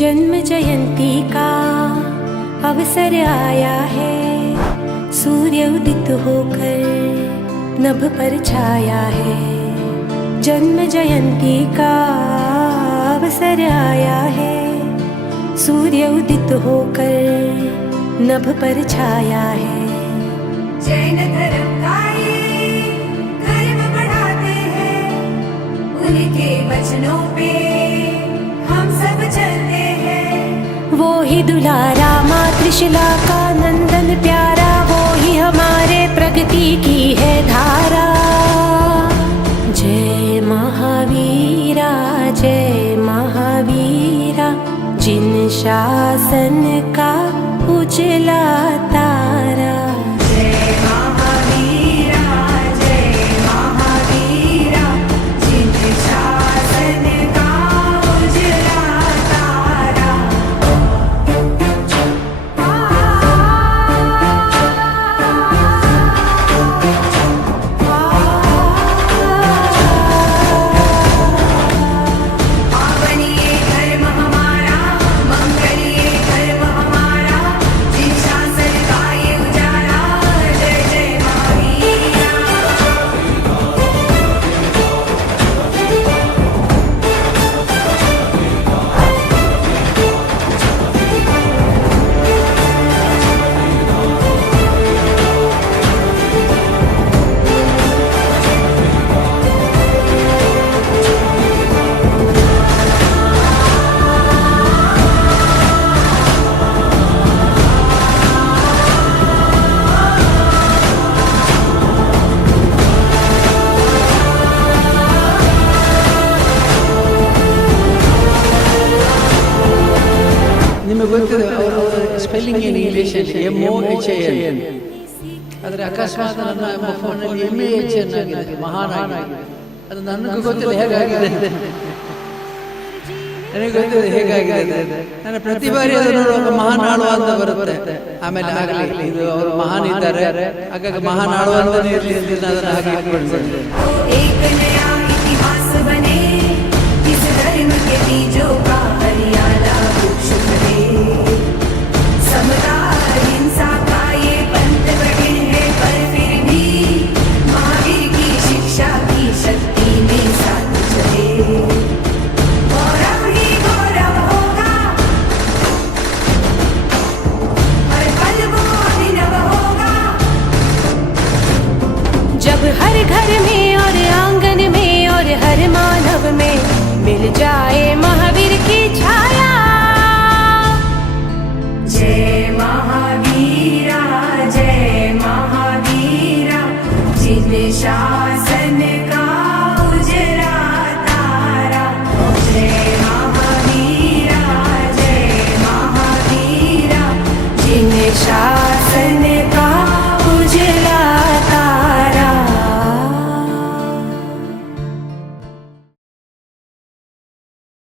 जन्म जयंती का अवसर आया है। सूर्य उदित होकर नभ पर छाया है। जन्म जयंती का अवसर आया है। सूर्य उदित होकर नभ पर छाया है। जैन धर्म का हैं दुलारा माँ त्रिशला का नंदन प्यारा, वो ही हमारे प्रगति की है धारा। जय महावीरा जय महावीरा, जिन शासन का उजला spelling in English M O H N ಆದರೆ ಅಕಸ್ಮಾತ್ ನನ್ನ ಫೋನಲ್ಲಿ ಎಂ ಎಚ್ ಎನ್ ಆಗಿದೆ ಮಹಾನ್ ಅದು ನನಗೂ ಗೊತ್ತಿಲ್ಲ ಹೇಗಾಗಿದೆ ನನಗೆ ಗೊತ್ತಿಲ್ಲ ಹೇಗಾಗಿದೆ ನನ್ನ ಪ್ರತಿ ಬಾರಿ ಅದನ್ನು ಮಹಾನ್ ಆಳುವ ಅಂತ ಬರುತ್ತೆ. ಆಮೇಲೆ ಆಗಲಿ ಇದು ಅವರು ಮಹಾನ್ ಇದ್ದಾರೆ. ಹಾಗಾಗಿ ಮಹಾನ್ ಆಳುವ ಅಂತಲೇ ಇರಲಿ ಅಂತ ನಾನು ಹಾಗೆ 你笑